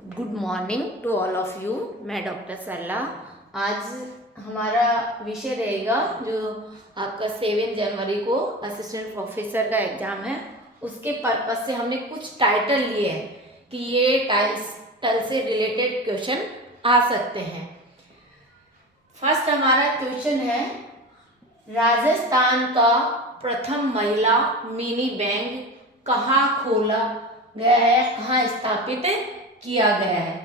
Good morning to all of you. मैं doctor Sarla. आज हमारा विषय रहेगा जो आपका 7 जनवरी को असिस्टेंट प्रोफेसर का एग्जाम है, उसके पर्पस से हमने कुछ टाइटल लिए हैं कि ये टाइटल से रिलेटेड क्वेश्चन आ सकते हैं। फर्स्ट हमारा क्वेश्चन है, राजस्थान का प्रथम महिला मिनी बैंक कहाँ खोला गया है, कहाँ स्थापित किया गया है?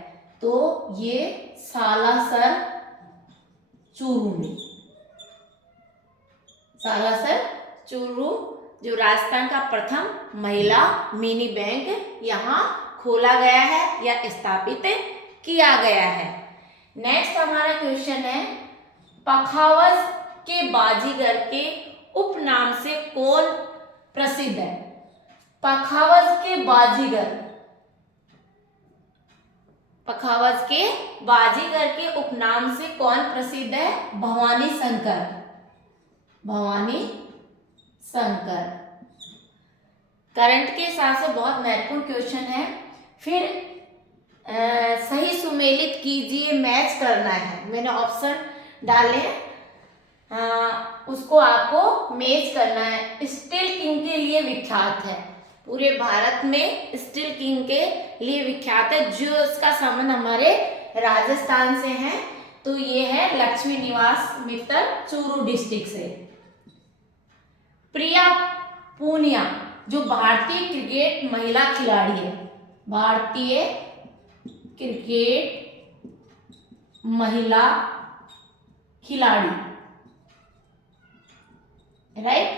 तो ये सालासर चूरू में, सालासर चूरू जो राजस्थान का प्रथम महिला मिनी बैंक यहाँ खोला गया है या स्थापित किया गया है। नेक्स्ट हमारा क्वेश्चन है, पखावज के बाजीगर के उपनाम से कौन प्रसिद्ध है? पखावज के बाजीगर, पखावज के बाजीगर के उपनाम से कौन प्रसिद्ध है? भवानी शंकर, भवानी शंकर। करंट के हिसाब से बहुत महत्वपूर्ण क्वेश्चन है। फिर सही सुमेलित कीजिए, मैच करना है। मैंने ऑप्शन डाले, उसको आपको मैच करना है। स्टील किंग के लिए विख्यात है, पूरे भारत में स्टील किंग के लिए विख्यात है, जो इसका संबंध हमारे राजस्थान से है। तो ये है लक्ष्मी निवास मित्तल, चूरू डिस्ट्रिक्ट से। प्रिया पूनिया जो भारतीय क्रिकेट महिला खिलाड़ी है, भारतीय क्रिकेट महिला खिलाड़ी, राइट।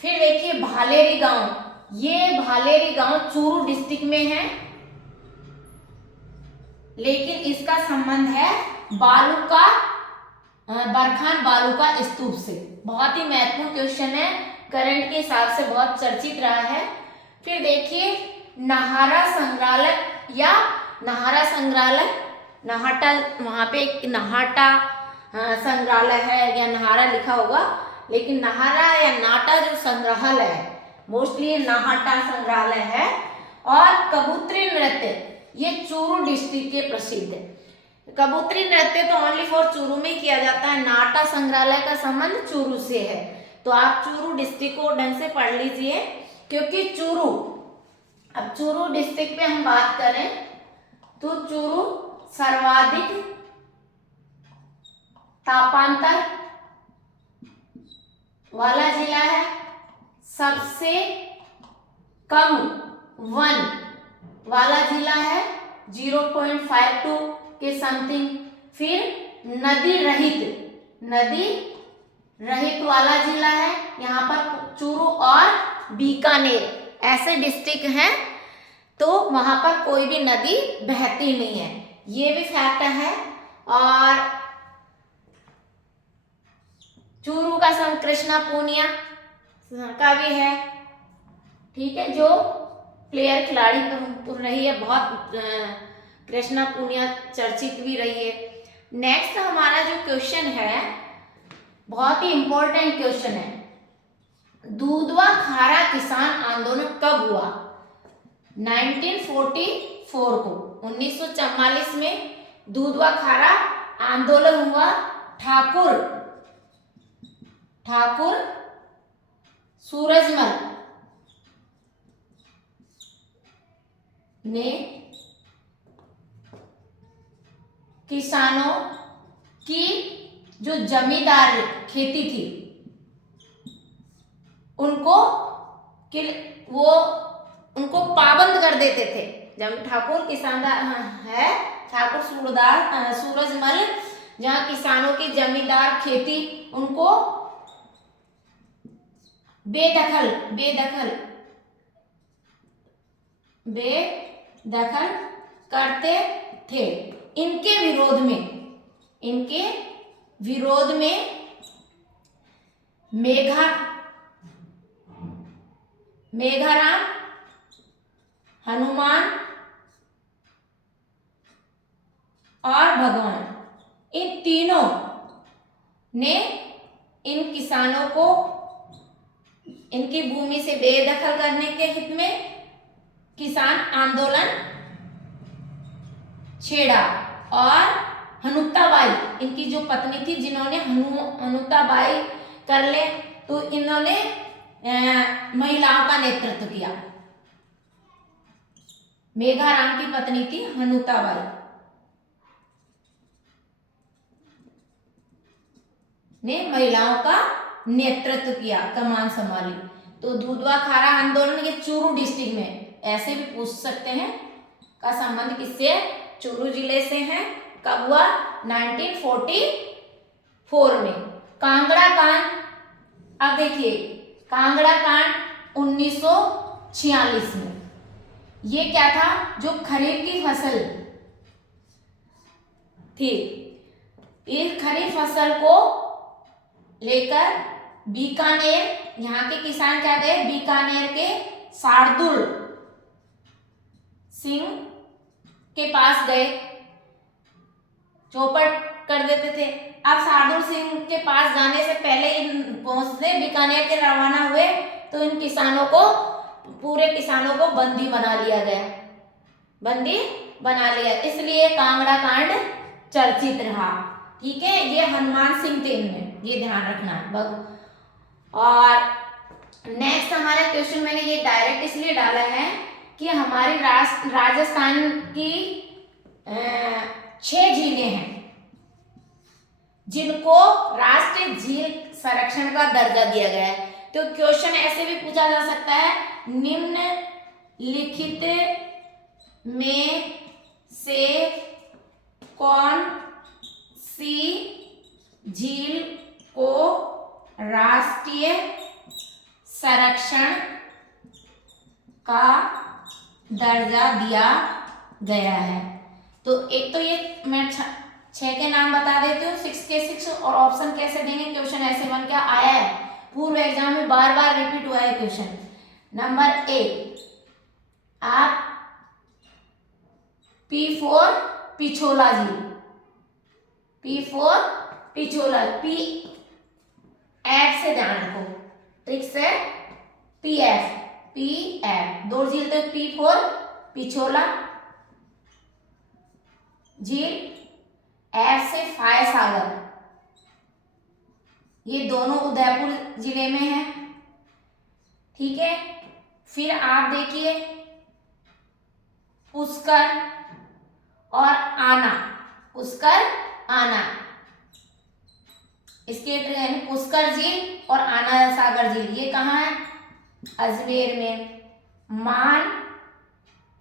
फिर देखिए भालेरी गांव, ये भालेरी गांव चूरू डिस्ट्रिक्ट में है, लेकिन इसका संबंध है बालूका, बरखान बालूका स्तूप से। बहुत ही महत्वपूर्ण क्वेश्चन है, करंट के हिसाब से बहुत चर्चित रहा है। फिर देखिए नाहरा संग्रहालय या नाहरा संग्रहालय, नाहटा, वहां पे एक नाहटा संग्रहालय है या नाहरा लिखा होगा, लेकिन नाहरा या नाटा जो संग्रहालय है, मोस्टली नाहटा संग्रहालय है। और कबूतरी नृत्य, ये चूरू डिस्ट्रिक्ट के प्रसिद्ध है। कबूतरी नृत्य तो ओनली फॉर चूरू में किया जाता है, नाटा संग्रहालय का संबंध चूरू से है। तो आप चूरू डिस्ट्रिक्ट को ढंग से पढ़ लीजिए, क्योंकि चूरू, अब चूरू डिस्ट्रिक्ट पे हम बात करें तो चूरू सर्वाधिक तापांतर वाला जिला है, सबसे कम वन वाला जिला है 0.52 के समथिंग। फिर नदी रहित वाला जिला है, यहाँ पर चूरू और बीकानेर ऐसे डिस्ट्रिक्ट हैं, तो वहां पर कोई भी नदी बहती नहीं है, ये भी फैक्ट है। और चूरू का संग कृष्णा पूनिया का भी है, ठीक है, जो प्लेयर खिलाड़ी रही है, बहुत कृष्णा पूनिया चर्चित भी रही है। नेक्स्ट हमारा जो क्वेश्चन है, बहुत ही इंपॉर्टेंट क्वेश्चन है, दूधवा खारा किसान आंदोलन कब हुआ? 1944 को, 1944 में दूधवा खारा आंदोलन हुआ। ठाकुर सूरजमल ने किसानों की जो जमींदार खेती थी उनको पाबंद कर देते थे। जब ठाकुर किसान है, ठाकुर सूरजमल, जहां किसानों की जमींदार खेती उनको बेदखल करते थे। इनके विरोध में मेघाराम, हनुमान और भगवान, इन तीनों ने इन किसानों को इनकी भूमि से बेदखल करने के हित में किसान आंदोलन छेड़ा। और हनुताबाई इनकी जो पत्नी थी, जिन्होंने हनुताबाई कर ले, तो इन्होंने महिलाओं का नेतृत्व किया। मेघाराम की पत्नी थी हनुताबाई, ने महिलाओं का नेतृत्व किया, कमान संभाली। तो दुधवा खारा आंदोलन ये चूरू डिस्ट्रिक्ट में, ऐसे भी पूछ सकते हैं, का संबंध किससे? चूरू जिले से है। कब हुआ? 1944 में। कांगड़ा कांड, अब देखिए कांगड़ा कांड 1946 में। ये क्या था? जो खरीफ की फसल थी, इस खरीफ फसल को लेकर बीकानेर, यहाँ के किसान क्या गए? बीकानेर के शार्दुल सिंह के पास गए, चौपट कर देते थे। अब शार्दुल सिंह के पास जाने से पहले इन पहुंचते बीकानेर के रवाना हुए, तो इन किसानों को, पूरे किसानों को बंदी बना लिया गया, बंदी बना लिया, इसलिए कांगड़ा कांड चर्चित रहा। ठीक है, ये हनुमान सिंह थे इनमें, ये ध्यान रखना है। और नेक्स्ट हमारा क्वेश्चन, मैंने ये डायरेक्ट इसलिए डाला है कि हमारी राजस्थान की 6 झीलें हैं जिनको राष्ट्रीय झील संरक्षण का दर्जा दिया गया है। तो क्वेश्चन ऐसे भी पूछा जा सकता है, निम्नलिखित में से कौन सी झील को राष्ट्रीय संरक्षण का दर्जा दिया गया है? तो एक तो ये मैं 6 के नाम बता देती हूँ, 6 के 6, और ऑप्शन कैसे देंगे? क्वेश्चन ऐसे बन के आया है, पूर्व एग्जाम में बार बार रिपीट हुआ है क्वेश्चन। नंबर 1, आप P4 पिछोला झील, P4 पिछोला, PF से ध्यान रखो, ठीक से, PF 2 झील, तो P4 पिछोला झील, F से फाय सागर, ये दोनों उदयपुर जिले में है। ठीक है, फिर आप देखिए पुष्कर और आना, पुष्कर आना, इसके पुष्कर झील और आना सागर झील, ये कहाँ है? अजमेर में। मान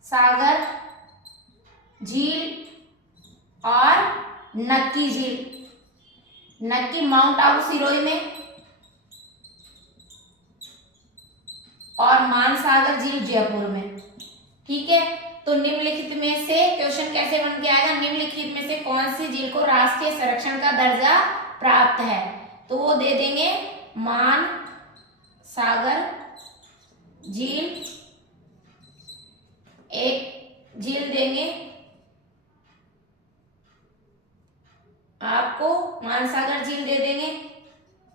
सागर झील और नक्की झील, नक्की माउंट आबू सिरोही में, और मानसागर झील जयपुर में। ठीक है, तो निम्नलिखित में से क्वेश्चन कैसे बन के आएगा? निम्नलिखित में से कौन सी झील को राष्ट्रीय संरक्षण का दर्जा प्राप्त है? तो वो दे देंगे मान सागर झील, एक झील देंगे आपको, मानसागर झील दे देंगे,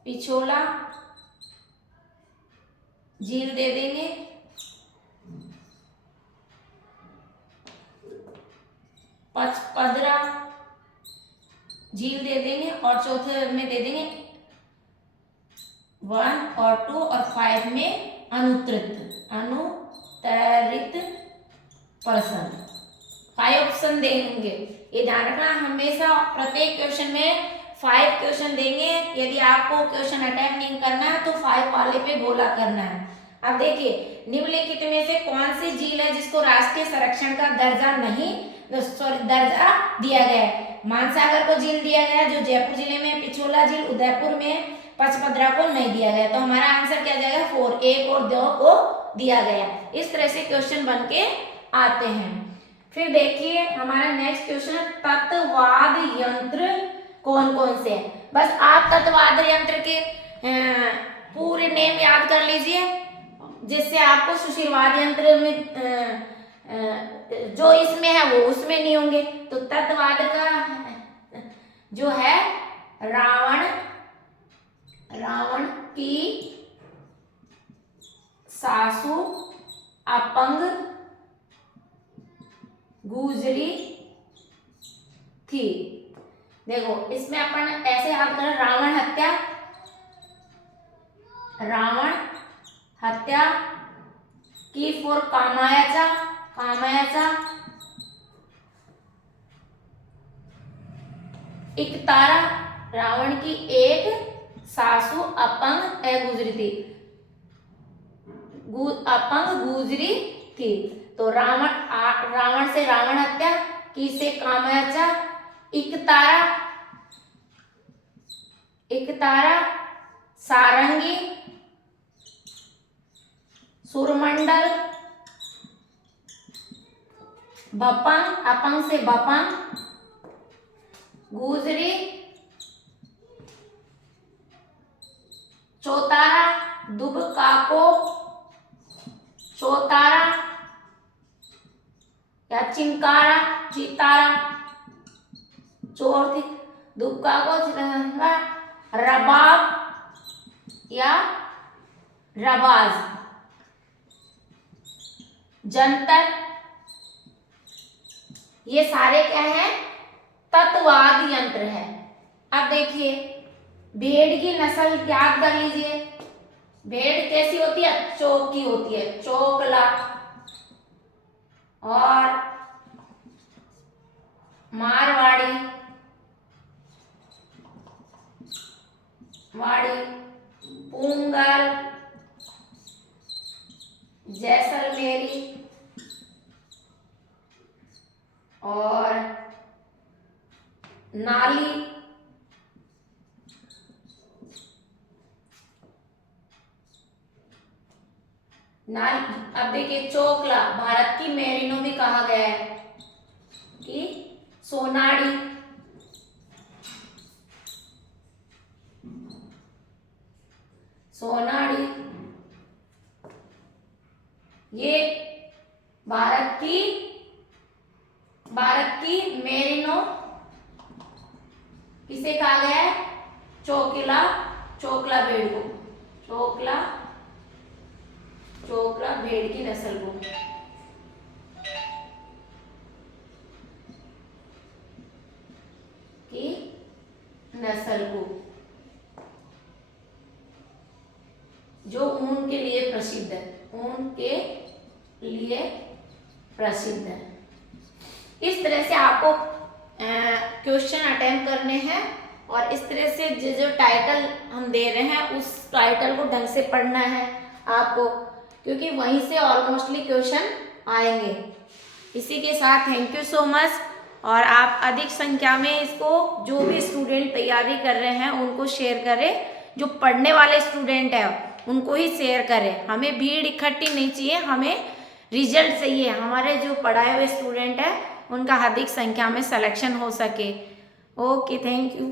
पिछोला झील दे देंगे, पचपदरा झील दे देंगे, और चौथे में दे देंगे 1 और 2 और 5 में अनुत्तरित पर्सन, 5 ऑप्शन देंगे। ये ध्यान रखना, हमेशा प्रत्येक क्वेश्चन में 5 क्वेश्चन देंगे। यदि आपको क्वेश्चन अटेम्प्ट नहीं करना है तो 5 वाले पे गोला करना है। अब देखिए निम्नलिखित में से कौन सी झील है जिसको राष्ट्रीय संरक्षण का दर्जा दर्जा दिया गया है? मानसागर को झील दिया गया जो जयपुर जिले में, पिछोला झील उदयपुर में, पचपदरा को नहीं दिया गया। तो हमारा आंसर क्या जाएगा? 4, 1 और 2 को दिया गया। इस तरह से क्वेश्चन बन के आते हैं। फिर देखिए हमारा नेक्स्ट क्वेश्चन है, तत्ववाद यंत्र कौन कौन से हैं? बस आप तत्ववाद यंत्र के पूरे नेम याद कर लीजिए, जिससे आपको सुशीलवाद यंत्र में जो इसमें है वो उसमें नहीं होंगे। तो तत्ववाद का जो है रावण की सासू अपंग गुजरी थी। देखो इसमें अपन ऐसे याद करें, रावण हत्या की फॉर कामायाचा एक तारा, रावण की एक सासू अपंग गुजरी थी। तो रावण से रावण हत्या की से कामायाचा एक तारा सारंगी सुरमंडल अपंग से बपंग गुजरी चौतारा दुबकाको चौतारा या चितारा चौथी दुबकाको रबाब या रबाज जंतर। ये सारे क्या है? तत्वाद यंत्र है। अब देखिए भेड़ की नस्ल याद कर लीजिए। भेड़ कैसी होती है? चौकी होती है, चोकला। और मारवाड़ी पूंगल जैसलमेरी और नाली अब देखिए चोकला भारत की मेरिनो भी कहा गया है कि सोनाड़ी ये भारत की मेरिनो किसे कहा गया है? चोकला भेड़ को, चोकला भेड़ की नस्ल को। जो ऊन के लिए प्रसिद्ध है। इस तरह से आपको क्वेश्चन अटेम्प्ट करने हैं और इस तरह से जो टाइटल हम दे रहे हैं उस टाइटल को ढंग से पढ़ना है आपको, क्योंकि वहीं से ऑलमोस्टली क्वेश्चन आएंगे। इसी के साथ थैंक यू सो मच। और आप अधिक संख्या में इसको जो भी स्टूडेंट तैयारी कर रहे हैं उनको शेयर करें, जो पढ़ने वाले स्टूडेंट हैं उनको ही शेयर करें। हमें भीड़ इकट्ठी नहीं चाहिए, हमें रिजल्ट चाहिए। हमारे जो पढ़ाए हुए स्टूडेंट हैं उनका अधिक संख्या में सिलेक्शन हो सके। Okay, thank you.